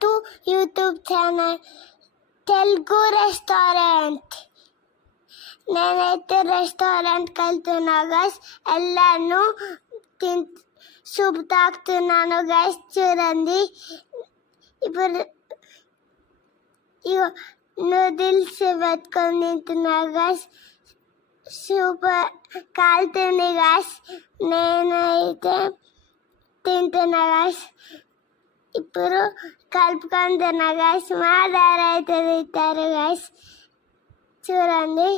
To YouTube channel Telugu restaurant. నేనైతే రెస్టారెంట్కి వెళ్తున్నా గైస్, వెళ్ళాను, సూప్ తాగుతున్నాను గైస్. చూడండి, ఇప్పుడు నూడిల్స్ పెట్టుకొని తింటున్నా గైస్. సూపర్ కాలుతుంది గైస్. నేనైతే తింటున్నా గైస్. ఇప్పుడు కలుపుకొని తిన్నా గైస్. మా డాడీ అయితే తింటారు గైస్. చూడండి,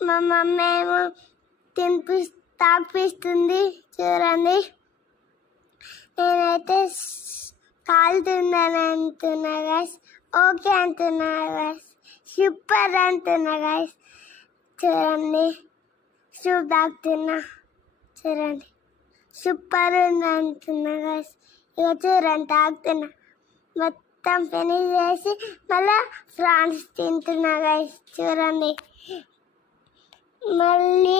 మా మమ్మీ ఏమో తాపిస్తుంది. చూడండి, నేనైతే కాలుతుందని అంటున్నా గైస్. ఓకే అంటున్నా గైస్. సూపర్ అంటున్నా గైస్. చూడండి, సూప్ తాగుతున్నా. చూడండి, సూపర్ ఉంది అంటున్నా గైస్. ఇక చూడండి, తాగుతున్నా. మొత్తం ఫినిష్ చేసి మళ్ళీ ఫ్రాన్స్ తింటున్నా గైస్. చూడండి, మళ్ళీ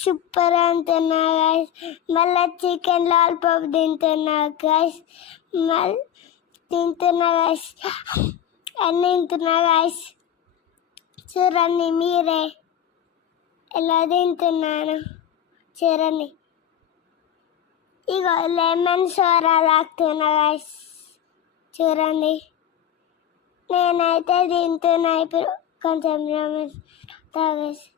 సూపర్ అంటున్నా గైస్. మళ్ళీ చికెన్ లాలీపాప్ తింటున్నా గైస్. మళ్ళీ తింటున్నా గైస్. అన్నీ తింటున్నా గైస్. చూడండి మీరే ఎలా తింటున్నాను. చూడండి, ఇగో లెమన్ సోడా తాగుతున్నా గైస్. చూడండి, నేనైతే తింటున్నా. ఇప్పుడు కొంచెం లెమన్ తాగేసి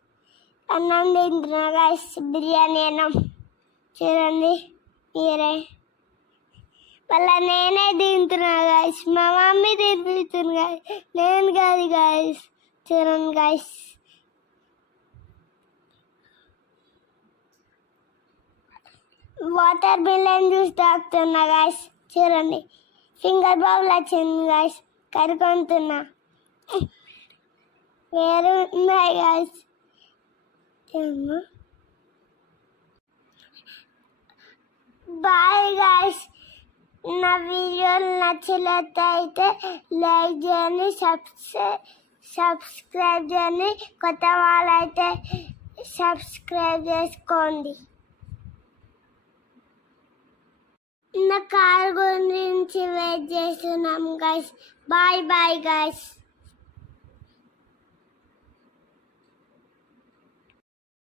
అన్నం తింటున్నా గైస్. బిర్యానీ అన్నం. చూడండి మీరే. మళ్ళీ నేనే తింటున్నా గైస్. మా మమ్మీ తినిపిస్తుంది గైస్, నేను కాదు గైస్. చూడండి గైస్, వాటర్ మిలన్ జ్యూస్ తాగుతున్నా గైస్. చూడండి, ఫింగర్ బౌల్ వచ్చింది గైస్. కరుకుంటున్నా. వేరే ఉన్నాయి గైస్. Bye guys. నా వీడియోలు నచ్చినట్లయితే లైక్ చేయండి, సబ్స్క్రైబ్ చేయండి. కొత్త వాళ్ళైతే సబ్స్క్రైబ్ చేసుకోండి. నా కార్ గురించి వెయిట్ చేస్తున్నాం గైస్. Bye bye guys.